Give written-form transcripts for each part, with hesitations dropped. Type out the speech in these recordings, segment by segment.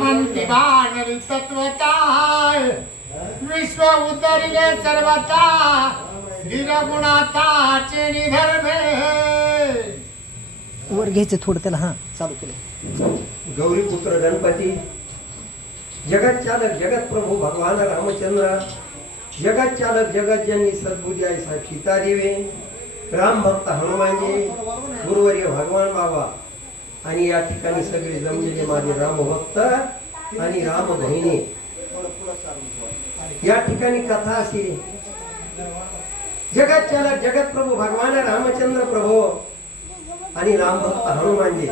म्हणती भांडरी तत्वता विश्व उतरिले सर्वता धीर गुणाताचे निधर्मे. वर घ्यायचं थोडं त्याला. हा चालू केलं. गौरी पुत्र गणपती, जगत चालक जगत प्रभू भगवान रामचंद्र, जगत चालक जगत जननी सद्बुद्धी आई साहेब सीतादेवी, राम भक्त हनुमानजी, गुरुवर्य भगवान बाबा आणि या ठिकाणी सगळे जमलेले माझे रामभक्त आणि राम बहिणी. या ठिकाणी कथा अशी, जगत चालक जगत प्रभू भगवान रामचंद्र प्रभू आणि रामभक्त हनुमानजी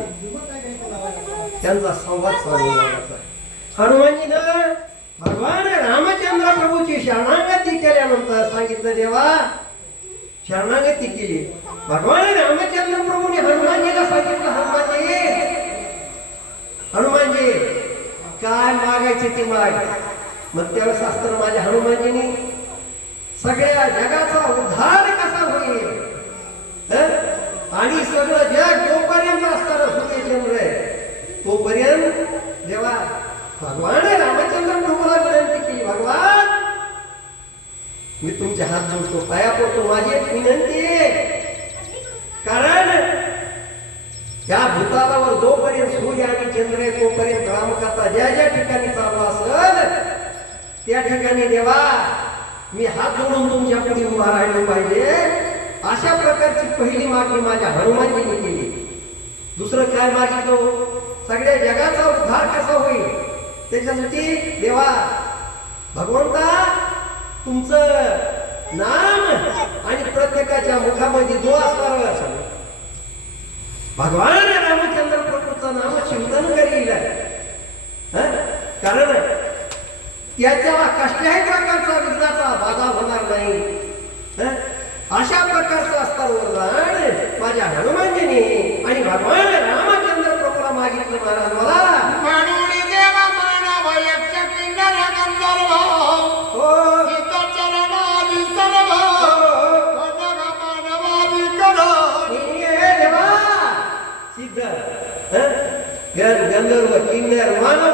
त्यांचा संवाद चालू आहे. हनुमानजीनं भगवान रामचंद्र प्रभूची शरणागती केल्यानंतर सांगितलं, देवा शरणागती केली. भगवान रामचंद्र प्रभूने हनुमानजीला सांगितलं, हनुमानजी काय मागायचे ते माग. मग त्यावेळेस असताना माझ्या हनुमानजीने सगळ्या जगाचा उद्धार कसा होईल आणि सगळं जग जोपर्यंत असताना सूर्यचंद्र आहे तोपर्यंत देवा भगवान रामचंद्र प्रभूला विनंती केली, भगवान मी तुमचे हात जोडतो, पाया पडतो, माझी एक विनंती आहे. कारण या भूतालावर जोपर्यंत सूर्य आणि चंद्र आहे तोपर्यंत रामकथा ज्या ज्या ठिकाणी चालू असेल त्या ठिकाणी देवा मी हात जोडून तुमच्या पुढे उभा राहिलो पाहिजे. अशा प्रकारची पहिली मागणी माझ्या हनुमानजीने केली. दुसरं काय मागितलं, सगळ्या जगाचा उद्धार कसा होईल त्याच्यासाठी देवा भगवंता तुमचं नाम आणि प्रत्येकाच्या मुखामध्ये जो असणार भगवान रामचंद्र प्रभूचं नाम चिंतन करील. कारण त्याच्याला कसल्याही प्रकारचा विघ्नाचा बाधा होणार नाही. अशा प्रकारचं असतं वरदान माझ्या हनुमानजीने आणि भगवान रामचंद्र प्रभूला मागितलं. महाराज मला म्हणून देवा मानव यक्ष किन्नर गंधर्व सीत चरणादि सर्व कनक मानवादि करो. देवा सिद्ध गंधर्व किन्नर मानव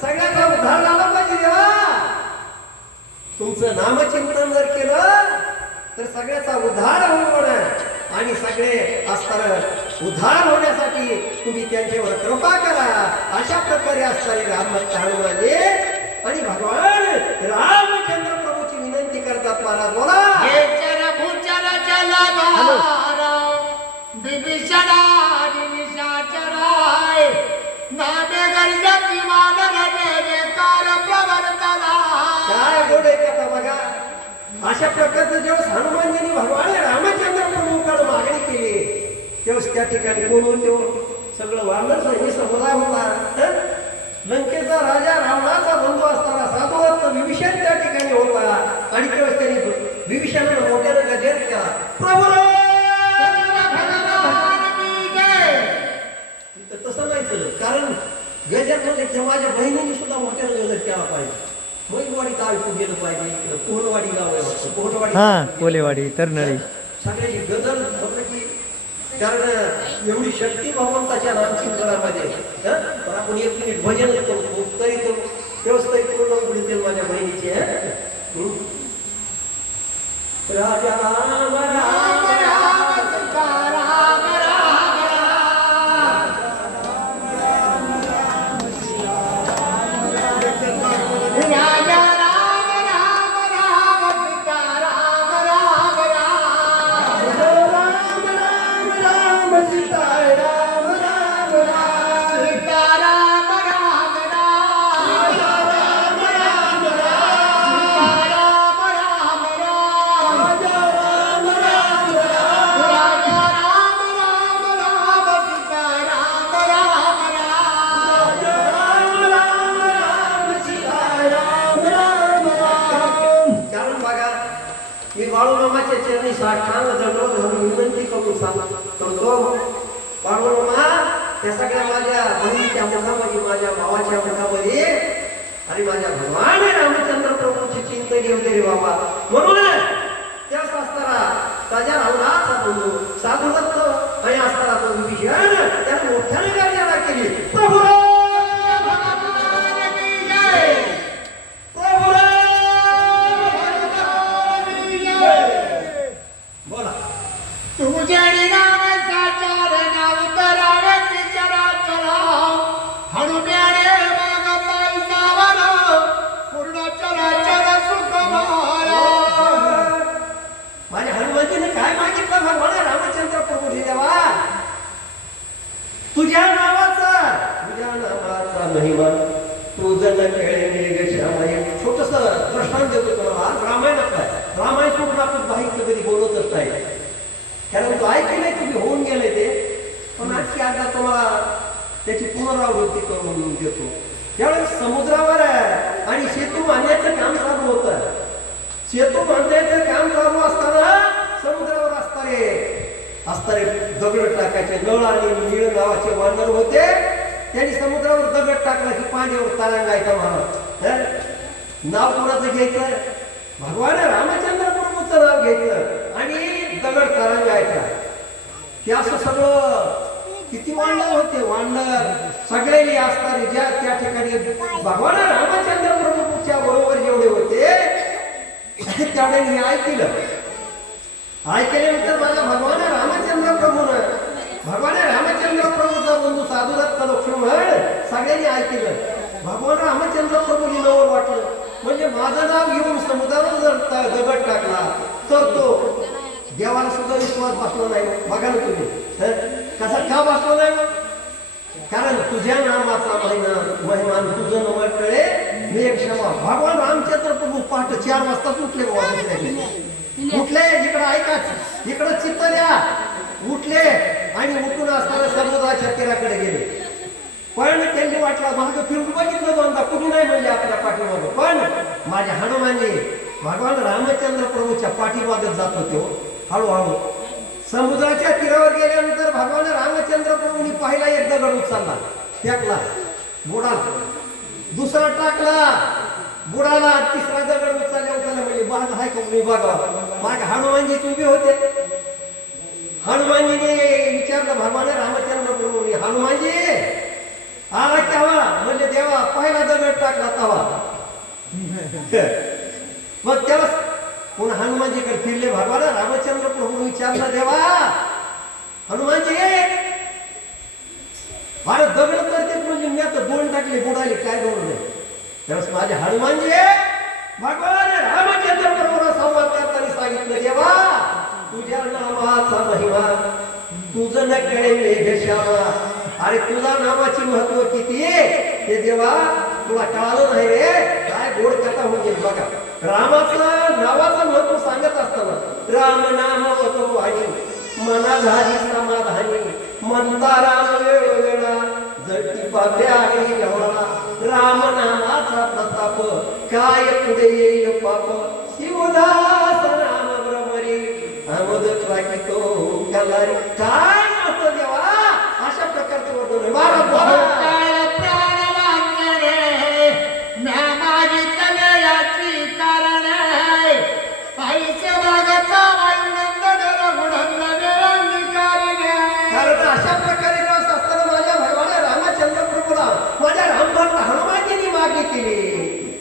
सगळ्याचा उद्धार झाला पाहिजे. देवा तुमचं नामचिंतन जर केलं तर सगळ्याचा उद्धार होणार आणि सगळे असताना उद्धार होण्यासाठी तुम्ही त्यांच्यावर कृपा करा. अशा प्रकारे असणारे रामभक्त हनुमानजी आणि भगवान रामचंद्र प्रभूची विनंती करतात. महाराज बोला. काय गोडे कथा बघा. अशा प्रकारचं जेव्हा हनुमानजींनी भगवान रामचंद्र प्रभूंकडे मागणी केली तेव्हा त्या ठिकाणी कोण होतो, सगळं वानर सैन्य समुदाय होता. लंकेचा राजा रावणाचा बंधू असताना साधुवत्त विभीषण त्या ठिकाणी होता आणि तेव्हा त्यांनी विभीषणाला मोठ्यानं गजर केला, प्रभू तसं नाही केलं. कारण गजरमध्ये माझ्या बहिणीने सुद्धा मोठ्यानं गजर केला पाहिजे. मोईवाडीत ऐकून गेलं पाहिजे. कोहलवाडी गाव आहे वाटतं, कोलेवाडी तरणळी सगळ्याची गजर बघायची. कारण एवढी शक्ती भगवंताच्या नामचिंतनामध्ये. पण आपण एक मिनिट भजन करतो तरी तो व्यवस्थित पूर्ण उडीतील माझ्या बहिणीची. राजा राम राम राम सीताराम राम राजा राम राम राम सीताराम राम राम सीताराम राम राम सीताराम राम राम राम राम सीताराम राम राम राजा राम राम राम राजा राम राम राम सीताराम राम राम राजा राम राम सीताराम राम राम. कारण बघा मी बाळूमामाच्या चरणी साष्टांग दंडवत घालून विनंती करून करतो. बाळूमामा त्या सगळ्या माझ्या बहिणीच्या मुखामध्ये, माझ्या भावाच्या मुखामध्ये आणि माझ्या भगवान रामचंद्र प्रभूची चिंतन येऊ दे रे बाबा. म्हणून त्याच असताना राजा रावणाचा बंधू साधुदत्त आणि असताना तो विभीषण त्याने मोठ्याने गर्जना केली, प्रभू महिमा तू जण खेळे श्यामा. एक छोटस दृष्टांत देतो तुम्हाला. आज रामायणात आहे. रामायण सोडून आपण बाहेरचं कधी बोलतच नाही, कारण तो ऐकलंय तुम्ही होऊन गेले ते. पण आणखी आता तुम्हाला त्याची पुनरावृत्ती करून देतो. त्यावेळेस समुद्रावर आणि सेतू बांधण्याचं काम चालू होतं. सेतू बांधण्याचं काम चालू असताना समुद्रावर असणारे दगड टाकायचे. नळ आणि नीळ नावाचे वानर होते. त्यांनी समुद्रावर दगड टाकला की पाण्यावर तरंगायचा महाराज. नाव कोणाचं घ्यायचं? भगवान रामचंद्र प्रभूचं नाव घ्यायचं आणि दगड तरंगायचा. हे असं सगळं किती वानर होते. वानर सगळ्यांनी असणारे ज्या त्या ठिकाणी भगवान रामचंद्र प्रभूच्या बरोबर जेवढे होते त्यावेळी ऐकल्यानंतर माझा भगवान रामचंद्र प्रभूचा बंधू साधुरत्न लक्ष्मण सगळ्यांनी ऐकलं. भगवान रामचंद्र प्रभूंनी नवल वाटलं, म्हणजे माझं नाव घेऊन समुद्रावर जर दगड टाकला तर तो देवाला सुद्धा विश्वास बसला नाही. बघा ना तुम्ही कसा का बसला नाही? कारण तुझ्या नामाचा महिमा तुझं नवल कळे मी एक क्षमा. भगवान रामचंद्र प्रभू पहाटे 4 वाजता उठले. उठले इकडं ऐकाच, इकडं चित्त द्या. उठले आणि उठून असताना समुद्राच्या तीराकडे गेले. पण त्यांनी वाटलं मागं फिरून बघितलं दोनदा, कुणी नाही म्हणजे आपल्या पाठीमागं. पण माझ्या हनुमानजी भगवान रामचंद्र प्रभूच्या पाठीमागत जात होते. हळूहळू समुद्राच्या तीरावर गेल्यानंतर भगवान रामचंद्र प्रभूंनी पहिला एक दगड उचलला, फेकला, बुडाला. दुसरा टाकला, बुडाला. तिसरा दगड उचलला म्हणजे बाग आहे का मी बघा. मागे हनुमानजी उभे होते. हनुमानजीने विचारलं भगवान रामचंद्र प्रभूंनी, हनुमानजी आला केव्हा? म्हणजे देवा पहिला दगड टाकला तवा. मग तेव्हा पुन्हा हनुमानजीकडे फिरले. भगवान रामचंद्र प्रभू विचारलं, देवा हनुमानजी अरे दगड करते म्हणजे मी आता 2 टाकले बुडाले, काय करू नये. त्यावेळेस माझे हनुमानजी भगवान रामचंद्र प्रभूला संवाद करताना सांगितलं, देवा तुझ्या नामाचा महिमा तुझं न कळे मेघ श्यामा. अरे तुझा नामाची महत्व किती हे देवा तुला कळालं नाही रे. काय गोड कथा म्हणजे बघा. रामाचं नावाचं महत्व सांगत असताना राम नाम होतो आणि मना झाली समाधानी. म्हणता राम वेळोवेळा जळती पापे आहे एवढा. राम नामाचा प्रताप काय पुढे येईल पाप. शिवदास नाम ब्रह्मरी अमोद तो कलारी. काय म्हणतो देवा अशा प्रकारचं वर्णन अशा प्रकारे रस असताना माझ्या भगवान रामचंद्र प्रभूला माझ्या रामभक्त हनुमानजींनी मागणी केली.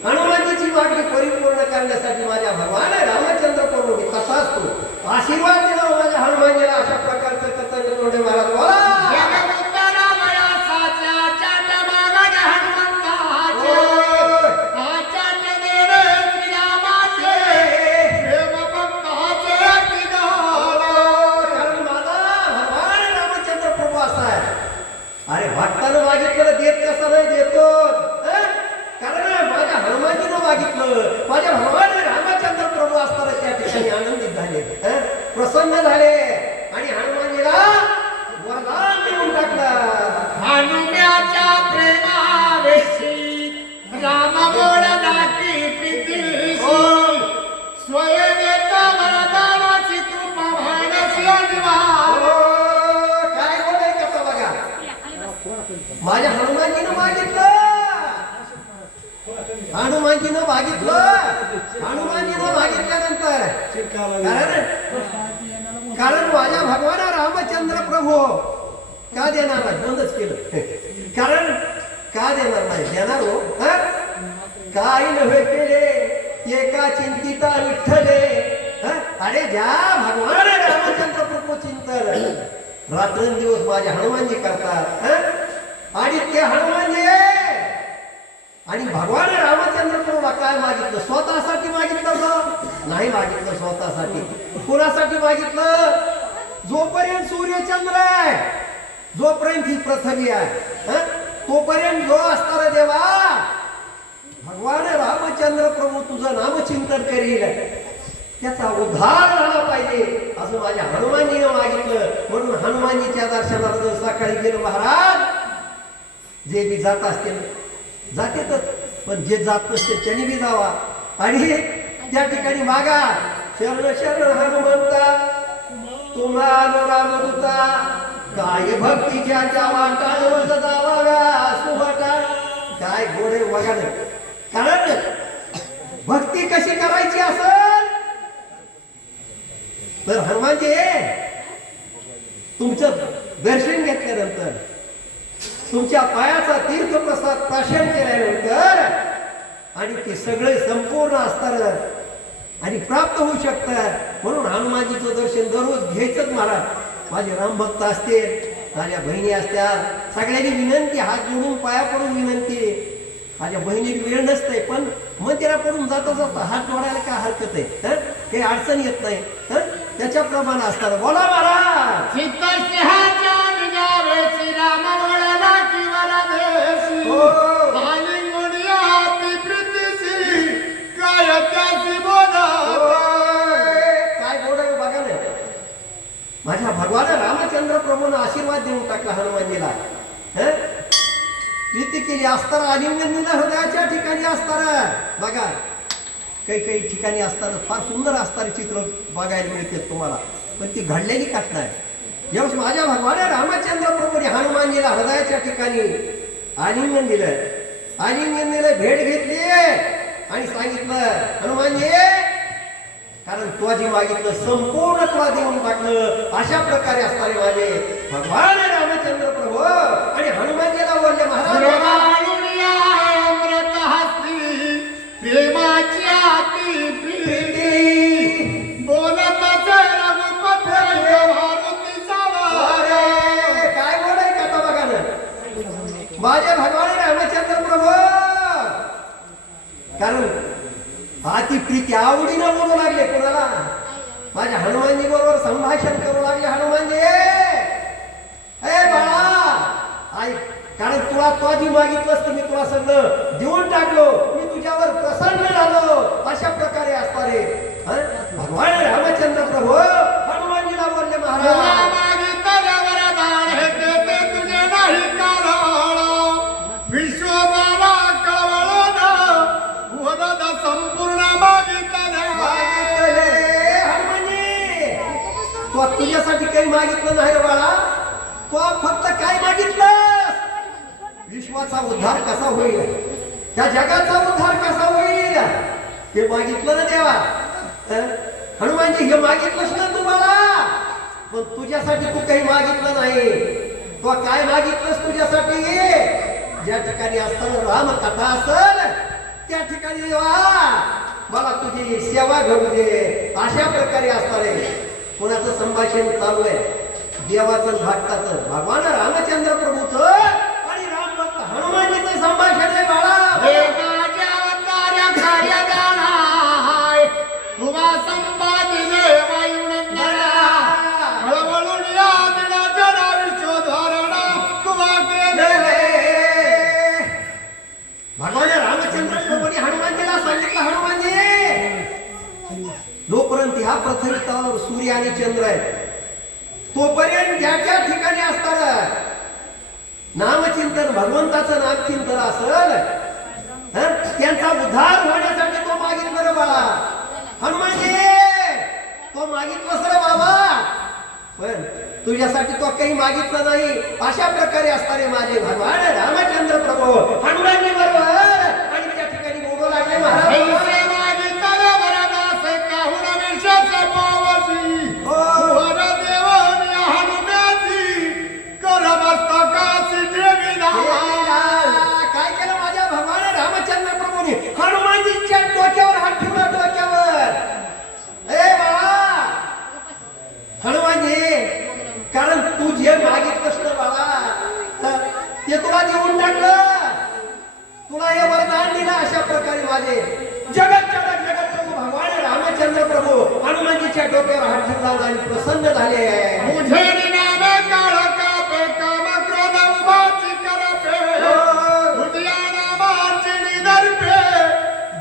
हनुमानजीची मागणी परिपूर्ण करण्यासाठी माझ्या भगवान रामचंद्र प्रभूंनी कसा असतो आशीर्वाद दिला माझ्या हनुमानजीला. अशा प्रकारचं कथन तोंडे महाराज बोला. अरे भक्तानं मागितलं देत कसं नाही देतो. कारण माझ्या हनुमानजीनं मागितलं. माझ्या भगवान रामचंद्र प्रभू असताना त्या ठिकाणी आनंदित झाले, प्रसन्न झाले आणि हनुमानजीला वरदान देऊन टाकलं. हनुम्याच्या प्रेमावेशी राम बोलनाची प्रीतीशी स्वयं येतो वरदानाची तू पवानसी अनिवार्य. काय बोलाय कसं बघा. माझ्या हनुमानजीनं मागितलं. हनुमानजीनं मागितल्यानंतर कारण माझ्या भगवान रामचंद्र प्रभू का देणार नाही? बंदच केलं. कारण का देणार नाही? देणार हो. काही नव्हे केले एका चिंतिता विठ्ठले. अरे ज्या भगवान रामचंद्र प्रभू चिंतन रात्रंदिवस माझे हनुमानजी करतात. आणि ते हनुमानजी आणि भगवान रामचंद्र प्रभूला काय मागितलं? स्वतःसाठी मागितलं का? नाही मागितलं स्वतःसाठी. कुणासाठी मागितलं? जोपर्यंत सूर्यचंद्र आहे, जोपर्यंत ही पृथ्वी आहे, तोपर्यंत जो असणारा करील त्याचा उद्धार झाला पाहिजे असं माझ्या हनुमानजीनं मागितलं. म्हणून हनुमानजीच्या दर्शनाला जर सकाळी गेलो महाराज जे बी जात असतील जातेतच, पण जे जात नसतील त्यांनी बी जावा आणि त्या ठिकाणी मागा शरण शरण हनुमंता तुम्हाला रामदूता काय भक्तीच्या त्या वाटावर जावा सुभटा काय गोडे वगाड. कारण भक्ती कशी करायची असेल तर हनुमानजी तुमचं दर्शन घेतल्यानंतर तुमच्या पायाचा तीर्थप्रसाद प्राशन केल्यानंतर आणि ते सगळे संपूर्ण असतात आणि प्राप्त होऊ शकतात. म्हणून हनुमानजीचं दर्शन दररोज घ्यायचंच महाराज. माझे रामभक्त असतील, माझ्या बहिणी असतात, सगळ्यांनी विनंती हात जोडून पाया पडून विनंती. माझ्या बहिणीला वेळ नसते पण मंदिराकडून जाता जाता हात जोडायला काय हरकत आहे, काही अडचण येत नाही. त्याच्याप्रमाणे असतात. बोला महाराज. सीतासिंहाच्या निजावे श्रीराम वळला की वरदेशी. हो. आली मुनिया ती प्रीतीसी काय त्यासी बोला. काय बोल बघा ना. माझ्या भगवान रामचंद्र प्रभूने आशीर्वाद देऊन टाकला हनुमानजीला. प्रीती केली असताना आलिंगन दिलं हृदयाच्या ठिकाणी असताना. बघा काही ठिकाणी असताना फार सुंदर असणारे चित्र बघायला मिळते तुम्हाला, पण ती घडलेली घटना आहे. जेव्हा माझ्या भगवान रामचंद्र प्रभूने हनुमानजीला हृदयाच्या ठिकाणी आलिंगन दिलं, आलिंगन दिलं, भेट घेतली आणि सांगितलं हनुमानजी कारण तुला जे मागितलं संपूर्ण तुला देऊन टाकलं. अशा प्रकारे असणारे माझे भगवान रामचंद्र प्रभू आणि हनुमानजीला बोलले महाराज अमृत हस्ती प्रेमाची आती प्रीती बोलत रघुपती काय बोलाय का बघा ना. माझे भगवान रामचंद्र प्रभू कारण अति प्रीती आवडीनं बोलू लागले. कोणाला? माझ्या हनुमानजी बरोबर संभाषण करू लागले. हनुमानजी ए बाळा ऐक, कारण तुला तो जी मागितलंस तर मी तुला सगळं देऊन टाकलो, मी तुझ्यावर प्रसन्न झालो. अशा प्रकारे असणारे भगवान रामचंद्र प्रभू हनुमानजीला बोलले महाराज तुझ्यासाठी काही मागितलं नाही रे बाळा. तो फक्त काय मागितलं विश्वाचा उद्धार कसा होईल, त्या जगाचा उद्धार कसा होईल ते मागितलं ना देवा. हनुमानजी हे मागितलंच ना तू बाळा, पण तुझ्यासाठी तू काही मागितलं नाही. तो काय मागितलंस तुझ्यासाठी ज्या ठिकाणी असताना राम कथा असेल त्या ठिकाणी देवा मला तुझी सेवा घडू दे. अशा प्रकारे असणारे कोणाचं संभाषण चालू आहे देवाचं भक्ताचं भगवान रामचंद्र प्रभूचं आणि राम भक्त हनुमानजीचं संभाषण आहे बाळा. भगवान रामचंद्र प्रभूने हनुमानजीला सांगितलं हनुमानजी जोपर्यंत ह्या पृथ्वीवर सूर्य आणि चंद्र आहे तोपर्यंत ज्या ज्या ठिकाणी असतात नामचिंतन भगवंताचं नामचिंतन असेल त्यांचा उद्धार होण्यासाठी तो मागितलं रे बाळा. हनुमानजी तो मागितलं सर बाबा, पण तुझ्यासाठी तो काही मागितलं नाही. अशा प्रकारे असणारे माझे भगवान रामचंद्र प्रभू हनुमानजी बरोबर आणि त्या ठिकाणी बोलू लागले महाराज काय केलं माझ्या भगवान रामचंद्र प्रभूने हनुमानजीच्या डोक्यावर हात ठेवला. डोक्यावर ए बाळा हनुमानजी कारण तू जे मागितलंस ना बाळा ते तुला देऊन टाकलं, तुला हे वरदान दिलं. अशा प्रकारे माझे जगत प्रभू भगवान रामचंद्र प्रभू हनुमानजीच्या डोक्यावर हात ठेवला आणि प्रसन्न झाले.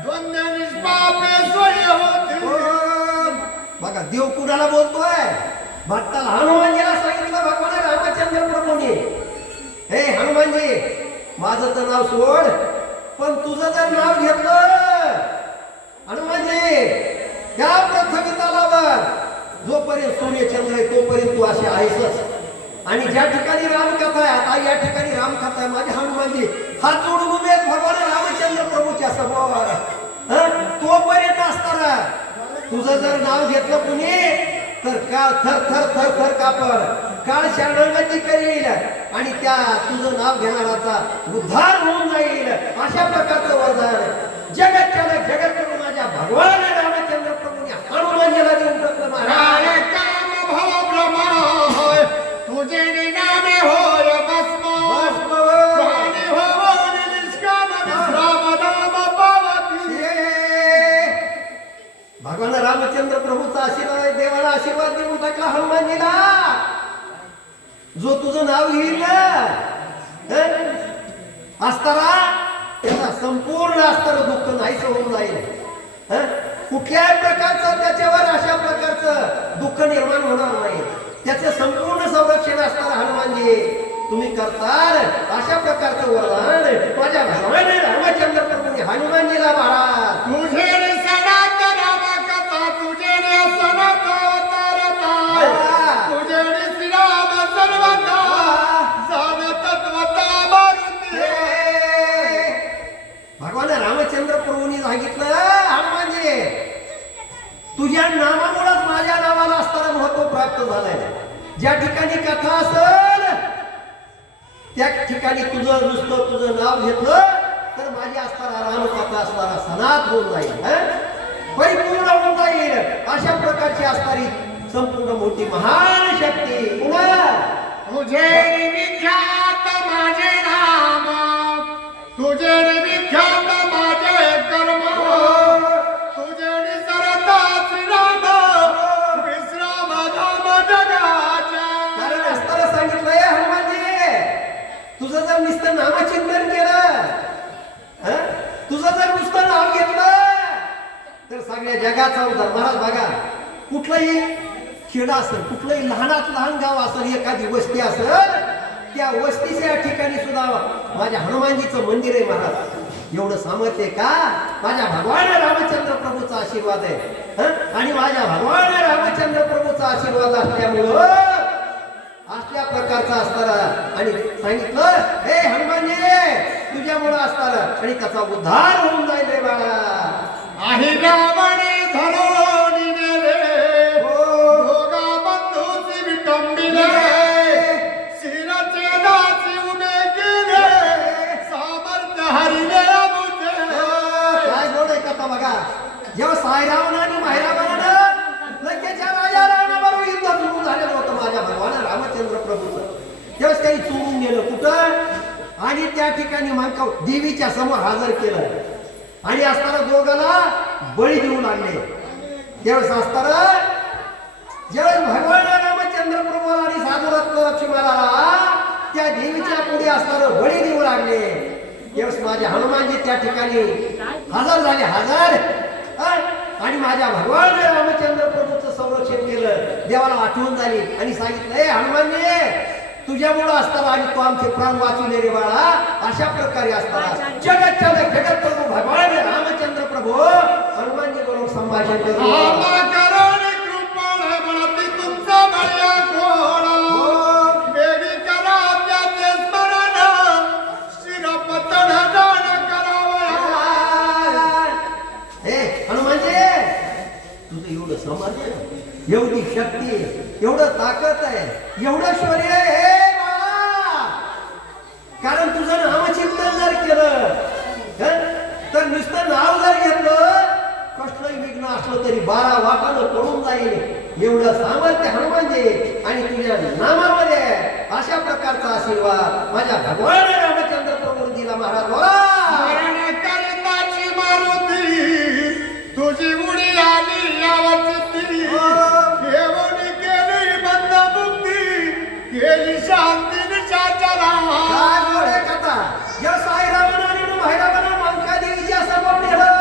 द्वंद्व निष्पापे स्वयं कुणाला बोलतोय? भक्ताला हनुमानजीला सांगितलं भगवान रामचंद्र प्रभूंनी, हे हनुमानजी माझं तर नाव सोड, पण तुझं जर नाव घेतलं हनुमानजी त्या पृथ्वी तलावर जोपर्यंत सूर्यचंद्र आहे तोपर्यंत तू असे आहेसच. आणि ज्या ठिकाणी रामकथा आहे, आता या ठिकाणी रामकथा आहे, माझे हनुमानजी हात जोडून उभे आहेत भगवान रामचंद्र प्रभूच्या समोर. तोपर्यंत असताना तुझं जर नाव घेतलं कुणी तर काळ थर थर थर थर कापड, काळ शरणागती करील आणि त्या तुझं नाव घेणाराचा उद्धार होऊन जाईल. अशा प्रकारचं वरदान जगत चालक जगत प्रभू माझ्या भगवान रामचंद्र प्रभूने हनुमानजीला देऊन टाकलं. महाराज काय काम भव भ्रमाय, तुझे निनामे होय भस्म. प्राणी होऊन निष्काम विश्राम धाम पावती. भगवान रामचंद्र प्रभूचा आशीर्वाद, देवाला आशीर्वाद देऊन टाकला हनुमानजीला. जो तुझं नाव घेईल ना असताना त्याचा संपूर्ण असताना दुःख नाहीच होऊन जाईल. कुठल्याही प्रकारचं त्याच्यावर अशा प्रकारचं दुःख निर्माण होणार नाही. त्याचं संपूर्ण संरक्षण असताना हनुमानजी तुम्ही करताल. अशा प्रकारचं वरदान माझ्या भगवान रामचंद्र प्रभूंनी हनुमानजीला महाराज. तुझे सनात रामकथा, तुझे सनात अवतारता, तुझे श्रीराम सर्वदा जाण तत्वता मारुती. भगवान रामचंद्र प्रभूंनी सांगितलं हनुमानजी तुझ्या नामामुळेच माझ्या नावाला असताना महत्व प्राप्त झालंय. ज्या ठिकाणी कथा असेल त्या ठिकाणी तुझं नुसतं तुझं नाव घेतलं तर माझी असताना रामकथा असणारा सनात होऊन जाईल, परिपूर्ण होऊन जाईल. अशा प्रकारची असणारी संपूर्ण मोठी महान शक्ती. पुन्हा तुझे विख्यात माझे नाम, तुझे विख्यात माझे कर्म, तुझे सरता श्रीराम विश्राम धाम जगाच्या. कारण असताना सांगितलंय हनुमानजी तुझं जर नुसतं नामचिंतन केलं, तुझं जर नुसतं नाव घेतलं तर सगळ्या जगाचा उद्धार. महाराज बघा कुठलंही खेडा असेल, कुठलंही लहानात लहान गाव असेल, एखादी वस्ती असेल, त्या वस्तीच्या ठिकाणी सुद्धा माझ्या हनुमानजीचं मंदिर आहे. महाराज एवढं सामर्थ्य आहे का? माझ्या भगवान रामचंद्र प्रभूचा आशीर्वाद आहे. आणि माझ्या भगवान रामचंद्र प्रभूचा आशीर्वाद असल्यामुळं असल्या प्रकारचा असताना आणि सांगितलं हे हनुमानजी तुझ्यामुळं असताना आणि त्याचा उद्धार होऊन जाईल रे बाळा. आहे रावणे धरोणी रे, दोघा बंधूची विटंबिले, शिराचे दासी उभे केले, सामर्थ्य हरिले अमुचे. काय गोड आहे कथा बघा. जेव्हा सायरावण आणि मायरावणानं लगेच्या राजा रावणाबरोबर युद्ध सुरू झालेलं होतं माझ्या भगवान रामचंद्र प्रभूचं, तेव्हाच त्यांनी चोरून गेलं कुठं आणि त्या ठिकाणी मानकाव देवीच्या समोर हजर केलं आणि असताना दोघाला बळी देऊ लागले. त्यावेळेस असताना ज्यावेळेस भगवान रामचंद्र प्रभू आणि साधुरत्न लक्ष्मणाला त्या देवीच्या पुढे असताना बळी देऊ लागले. त्यावेळेस माझे हनुमानजी त्या ठिकाणी हजर झाले, हजर. आणि माझ्या भगवान रामचंद्र प्रभूचं संरक्षण केलं. देवाला आठवण झाली आणि सांगितलं हे हनुमानजी तुझ्यामुळं असताना आणि तू आमचे प्राण वाचविले रे बाळा. अशा प्रकारे असताना जगत चालक जगत प्रभू भगवान रामचंद्र प्रभू हनुमानजी बरोबर संभाषण करतो. आम्हा करोनी कृपण म्हणती तुमचा बळ्या घोडा, देवी करा त्याचे स्मरण, शिरपतन दान करावया. हे हनुमानजी तुझं एवढं सामर्थ्य, एवढी शक्ती, एवढं ताकद आहे, एवढं शौर्य आहे बाळा. कारण तुझं नामचिंतन जर केलं तर नुसतं नाव जर घेतलं कसलंही विघ्न असलं तरी 12 वाटानं पडून जाईल. एवढं सामर्थ्य हनुमानजी आणि तुझ्या नामामध्ये अशा प्रकारचा आशीर्वाद माझ्या भगवान रामचंद्र प्रभू दिला. महाराज स्मरण करताची मारुती, तुझी उडी आली यावरती, येऊन केली बंद मुक्ती, केली शांती निशाचरा. काय गोडे कथा. या साईरामानं आणि माहिरामानं मंका देवीच्या समोर नेलं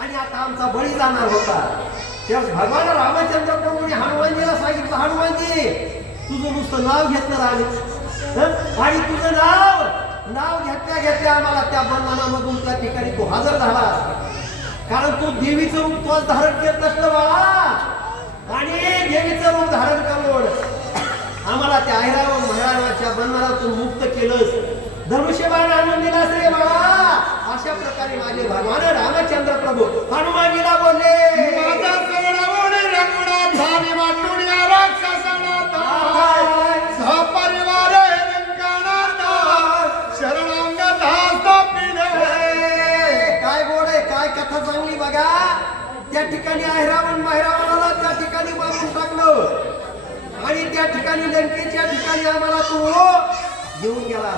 आणि आता आमचा बळी जाणार होता. त्या भगवान रामचंद्र प्रभूने हनुमानजीला सांगितलं, हनुमानजी तुझं नुसतं नाव घेतलं राहिले आणि तुझं नाव घेतल्या घेतल्या आम्हाला त्या बंधनामधून त्या ठिकाणी तू हजर झाला, कारण तू देवीचं रूप तोच धारण केलं असलं बाळा, आणि देवीचं रूप धारण करून आम्हाला त्या ऐरावत महाराजांच्या बंधनातून मुक्त केलंस, धनुष्यबाण आणून दिलास रे बाळा. अशा प्रकारे माझे भगवान रामचंद्र प्रभू हनुमानजीला बोलले, माझा सोडवणे रघुनाथाने वाटून या राक्षसनाथा, सहपरिवार लंकानाथा, शरणांगता स्थापिले. काय गोड आहे, काय कथा चांगली बघा. त्या ठिकाणी ऐरावण माहिरावणाला त्या ठिकाणी मारून टाकलं आणि त्या ठिकाणी लंकेच्या ठिकाणी आम्हाला तू घेऊन गेला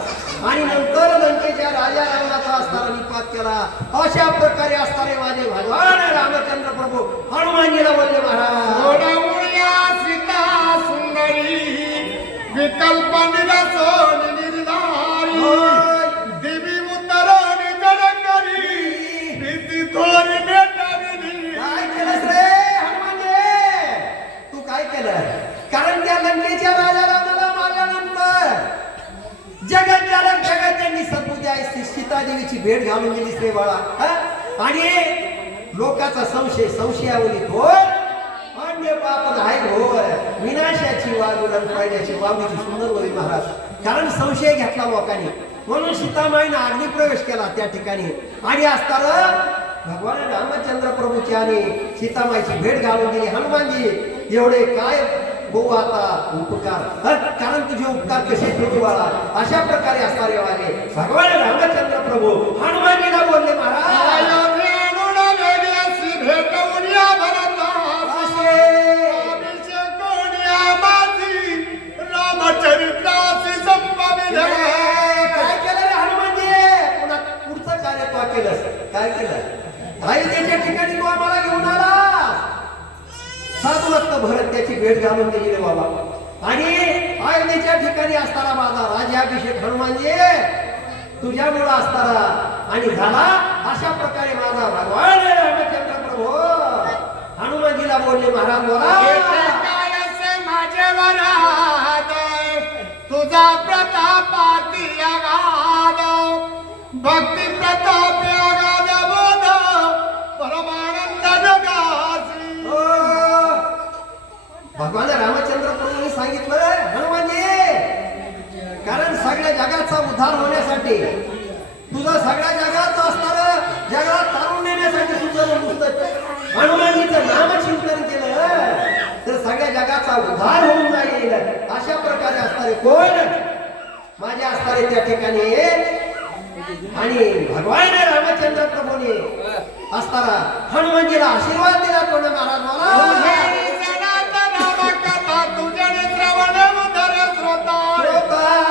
आणि नंतर लंकेच्या राजा रावणाचा असताना निपात केला. अशा प्रकारे असणारे माझे भगवान रामचंद्र प्रभू हनुमानजीला बोलले, महाराज सोडवूया सीता सुंदरी, विकल्प निरसोन निर्धारी, देवी उतरण जडकरी, भीती थोरी नेटविली. काय केलंस रे हनुमानजी, तू काय केलं? कारण त्या लंकेच्या राजा रावणाला मारल्यानंतर जगत त्यांनी सद्बुद्धी सीता देवीची भेट घालून गेली रे बाळा. आणि लोकांचा संशयावली घोर, अन्य पाप आहे घोर, विनाशाची वागुरण पाहिल्याची वागूची सुंदर होई महाराज. कारण संशय घेतला लोकांनी, म्हणून सीतामाईने अग्नी प्रवेश केला त्या ठिकाणी. आणि असताना भगवान रामचंद्र प्रभूची आणि सीतामाईची भेट घालून गेली. हनुमानजी एवढे काय गो आता उपकार, कारण तुझे उपकार कसे फेडू बाळा. अशा प्रकारे असणारे वाले भगवान रामचंद्र प्रभू हनुमानजीला बोलले, महाराज भेटवून या भरतास, अभिषेकून या माझी रामचरित्रासी संपविले. काय केलं रे हनुमानजी? पुन्हा पुढचं कार्य तू केलंस. काय केलं? अयोध्येच्या ठिकाणी तू आम्हाला घेऊन आला, साधुभक्त भरत त्याची भेट घालून गेली रे बाबा. आणि अयोध्येच्या ठिकाणी असताना माझा राज्याभिषेक हनुमानजी तुझ्यामुळे असताना आणि झाला. अशा प्रकारे माझा भगवान रामचंद्र प्रभू हनुमानजीला बोलले, महाराज बोला, काय असे माझे वराद, तुझा प्रतापाती अगाध, भक्ती प्रतापी अगाध बोध, परमानंद जगासी. भगवान रामचंद्र प्रभूंनी सांगितलं, हनुमानजी कारण सगळ्या जगाचा उद्धार होण्यासाठी, तुझं सगळ्या जगाचं असणारं जगाला तारून नेण्यासाठी तुझं नुसतं हनुमानजीचं नामचिंतन केलं तर सगळ्या जगाचा उद्धार होऊन जाईल. अशा प्रकारे असणारे कोण माझे असणारे त्या ठिकाणी. आणि भगवान रामचंद्र प्रभूने असताना हनुमानजीला आशीर्वाद दिला. कोण महाराज बोला, तुझ्याने श्रवण उदर श्रोता,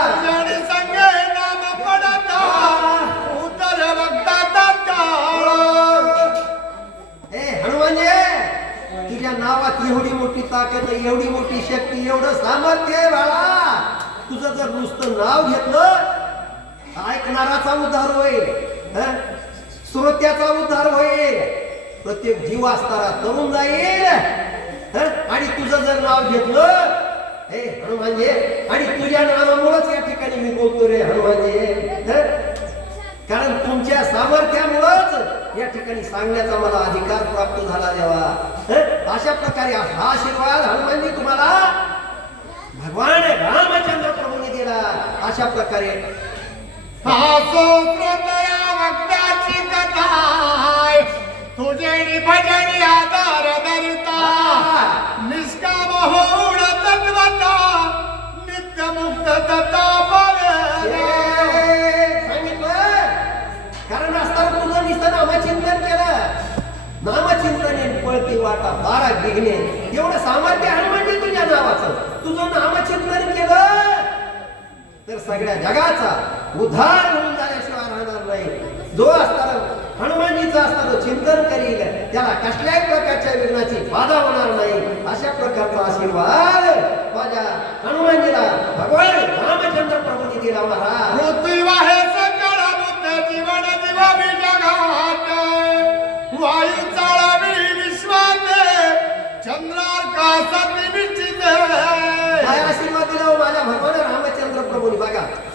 तुझ्याने संगे नाम पडता, उदर बघता तत्काळ. हनुमानजी तुझ्या नावात एवढी मोठी ताकद, एवढी मोठी शक्ती, एवढं सामर्थ्य आहे बाळा. तुझं जर नुसतं नाव घेतलं ऐकणाराचा उद्धार होईल, श्रोत्याचा उद्धार होईल, प्रत्येक जीव असणारा तरुण जाईल. आणि तुझं जर नाव घेतलं हे हनुमानजी, आणि तुझ्या नावामुळेच या ठिकाणी मी बोलतो रे हनुमानजी, कारण तुमच्या सामर्थ्यामुळेच या ठिकाणी सांगण्याचा मला अधिकार प्राप्त झाला देवा. अशा प्रकारे हा आशीर्वाद हनुमानजी तुम्हाला भगवान रामचंद्र प्रभूने दिला. अशा प्रकारे वक्ताची कथा, तुझे भजन आधार धरिता, निष्काम होऊन तत्वता, नित्य मुक्त तथा सांगितलं. कारण असताना तुझं नुसतं नामचिंतन केलं, नामचिंतने पळती वाटा बारा बिघणे, एवढं सामर्थ्य हनुमानजी तुझ्या नावाचं. तुझं नामचिंतन केलं तर सगळ्या जगाचा उद्धार होऊन जाण्याशिवाय राहणार नाही. जो असताना हनुमानजीचं असताना चिंतन करील त्याला कसल्याही प्रकारच्या विघ्नाची बाधा होणार नाही. अशा प्रकारचा आशीर्वाद माझ्या हनुमानजीला भगवान रामचंद्र प्रभूंनी दिला. महाराज पृथ्वी आहे सकळ बुद्ध जीवन जीवावी जगात, वायू चाळावी विश्वात,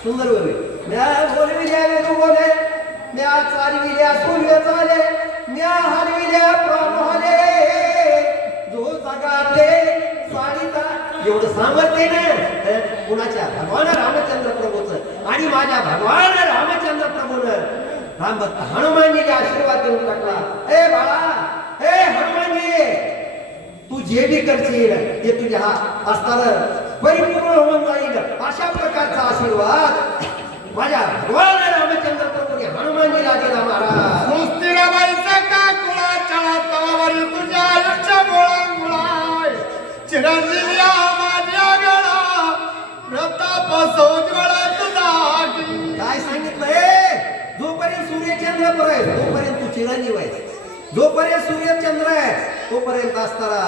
सुंदर बोले म्या बोलविल्या वेणू बोले म्या चालविल्या सूर्य चाले म्या हलविल्या प्रभाले जो जगाते साडिता एवढं सामर्थ्य ना कुणाच्या भगवान रामचंद्र प्रभूचं आणि माझ्या भगवान रामचंद्र प्रभूनं राम भक्त हनुमानजीने आशीर्वाद देऊन टाकला. ए बाळा ए हनुमानजी तू जे बी करशील ते तुझ्या असताना परिपूर्ण होऊन जाईल अशा प्रकारचा आशीर्वाद माझ्या भगवान रामचंद्र प्रभूने हनुमानजीला दिला. महाराज सुस्थिरबाईचा का कुळाच्या तवावरी तुझ्या आयुष्य मुळामुळाय चिरंजीवी माझ्या गळा प्रताप सोज्वळ तुझा काय सांगितलंय जोपर्यंत सूर्यचंद्र आहे तोपर्यंत तू चिरंजीव आहे. जोपर्यंत सूर्यचंद्र आहे तोपर्यंत असताना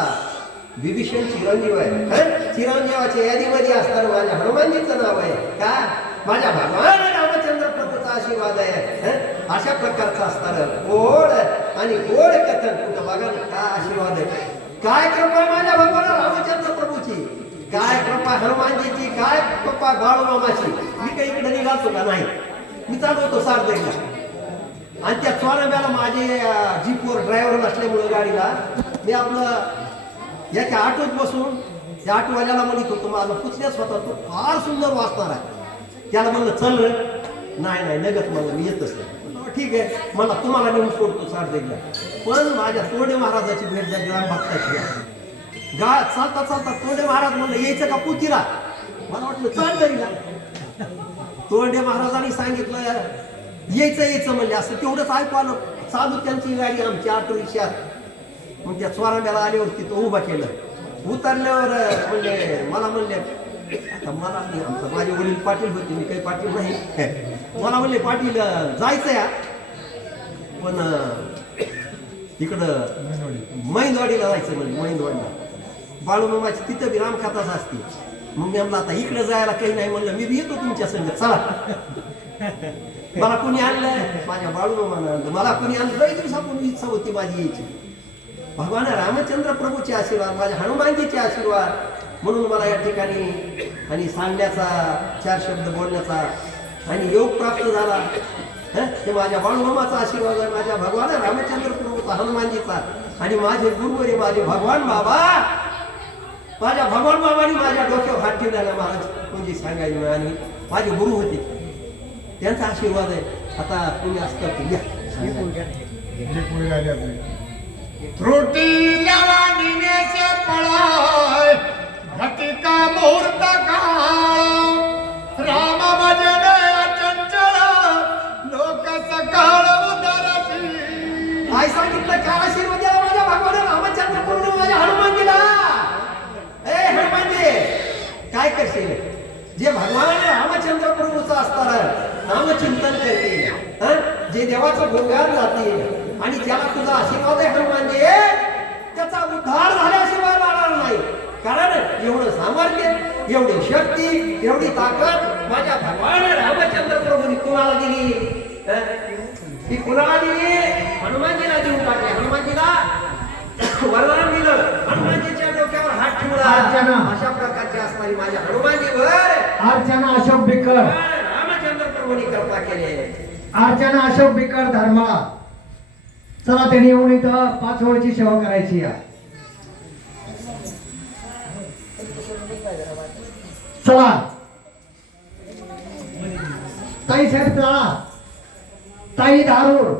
विभीषण चिरंजीव आहे. चिरंजीवाच्या यादीमध्ये असताना माझ्या हनुमानजीचं नाव आहे का माझ्या भगवान रामचंद्र प्रभूचा आशीर्वाद आहे. अशा प्रकारचा असताना गोड आणि गोड कथन कुठं बघा काय आशीर्वाद आहे. काय कृपा माझ्या भगवान रामचंद्र प्रभूची काय कृपा हनुमानजीची काय कृपा बाळूमामाची. मी काही इकडे निघालतो का नाही मी चालू होतो सारदेला आणि त्या चोराब्याला माझे जीपवर ड्रायव्हर नसल्यामुळे गाडीला मी आपलं याच्या ऑटोत बसून त्या ऑटोवाल्याला म्हणत होतो माझा पुतण्याच होता तो फार सुंदर वाचणार आहे. त्याला म्हणलं चल रे नाही नाही नगत मला मी येतच नाही. ठीक आहे मला तुम्हाला नेऊन सोडतो सारदेला. पण माझ्या तोंडे महाराजाची भेट झाली राम भक्ताची चालता चालता तोंडे महाराज म्हणलं यायचं का पुतीला. मला वाटलं चल तरीला तोंडे महाराजांनी सांगितलं यायचं म्हणले असं तेवढंच ऐकू आलं. चालू त्यांची गाडी आमची ऑटो रिक्षात. मग त्या चोराब्याला आल्यावर तिथं उभा केलं. उतरल्यावर म्हणले मला म्हणले आता मला नाही आमचं माझे वडील पाटील होते मी काही पाटील नाही. मला म्हणले पाटील जायचं या पण इकडं मैंदवाडीला जायचं म्हणजे मैंदवाडीला बाळूमामाची तिथं बी रामकथाच असते. मग मी म्हणलं आता इकडे जायला काही नाही म्हणलं मी बी येतो तुमच्या संग चला. मला कोणी आणलं माझ्या बाळूमामानं आणलं. मला कोणी आणलं लई दिवसापूर्वी इच्छा होती माझी यायची. भगवान रामचंद्र प्रभूचे आशीर्वाद माझ्या हनुमानजीचे आशीर्वाद म्हणून मला या ठिकाणी आणि सांगण्याचा 4 शब्द बोलण्याचा आणि योग प्राप्त झाला. हे माझ्या बाळूमामाचा आशीर्वाद आहे माझ्या भगवान रामचंद्र प्रभूचा हनुमानजीचा आणि माझे गुरुवरी माझे भगवान बाबा माझ्या भगवान बाबांनी माझ्या डोक्यावर हात ठेवलेला महाराज म्हणजे सांगायला आणि माझे गुरु होते त्यांचा आशीर्वाद आहे. आता कोणी असतं त्रुटी लवाणीनेचे पळाय घटिका मुहूर्त काळ राम भजन चंचल लोक सकाळ उदरती. काय सांगितलं काय आशीर्वाद द्यावा माझ्या भगवान रामचंद्र प्रभू माझ्या हनुमानजीला. ए हनुमानजी काय करशील जे भगवान रामचंद्र प्रभूचं असणार नामचिंतन करते जे देवाचं गुणगान जाते आणि ज्याला तुझा आशीर्वाद आहे हनुमानजी त्याचा उद्धार झाल्याशिवाय राहणार नाही. कारण एवढं सामर्थ्य एवढी शक्ती एवढी ताकद माझ्या भगवान रामचंद्र प्रभूंनी कुणाला दिली. ही कुणाला दिली हनुमानजीला देऊन टाकले. हनुमानजीला वरदान दिलं हनुमानजीच्या डोक्यावर हात ठेवला. अशा प्रकारची असणारी माझ्या हनुमानजीवर अर्चना अशोक बिकर रामचंद्र प्रभूंनी कृपा केली. अर्चना अशोक बिकर धर्मळा. चला त्यांनी येऊन इथं 5 वेळची सेवा करायची या. चला ताई साहेब चला ताई धारूर